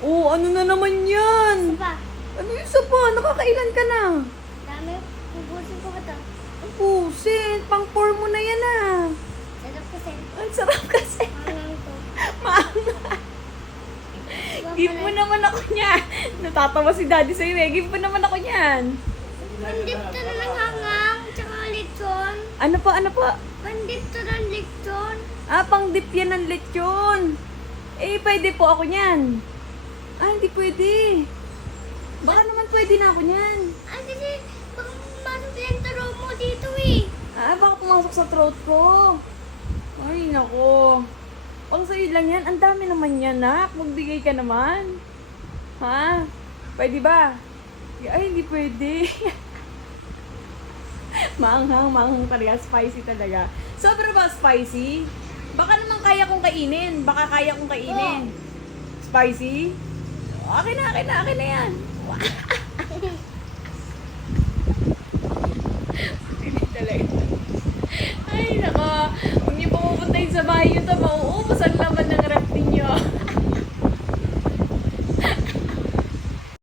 Oh, ano na naman yan? Isa pa. Ano yung isa pa? Nakakailan ka na? Dami. Pupusin ko ba ito? Ang pusit. Pang 4 mo na yan ah. Sarap kasi. Ang sarap kasi. Parang ito. Give mo naman ako niyan. Natatawa si daddy sa'yo eh. Give mo naman ako niyan. Pandip to na ng hangang. Tsaka lechon. Ano pa, ano pa? Pandip to ng lechon. Ah, pang dip yan ng lechon. Eh, pwede po ako niyan. Ah, hindi pwede. Baka naman pwede na ako niyan. Ah, kasi baka masok yung taro mo dito eh. Ah, baka pumasok sa throat ko. Ay, nako. Pang sa'yo lang yan. Ang dami naman yan, nak. Magbigay ka naman. Ha? Pwede ba? Ay, hindi pwede. Maanghang talaga. Spicy talaga. Sobra ba spicy? Baka naman kaya kong kainin. Baka kaya kong kainin. Spicy? Akin na, akin na, akin na yan. Hindi talaga. Ay, nako. Huwag niyo pupuntahin sa bahay yun. Mauubos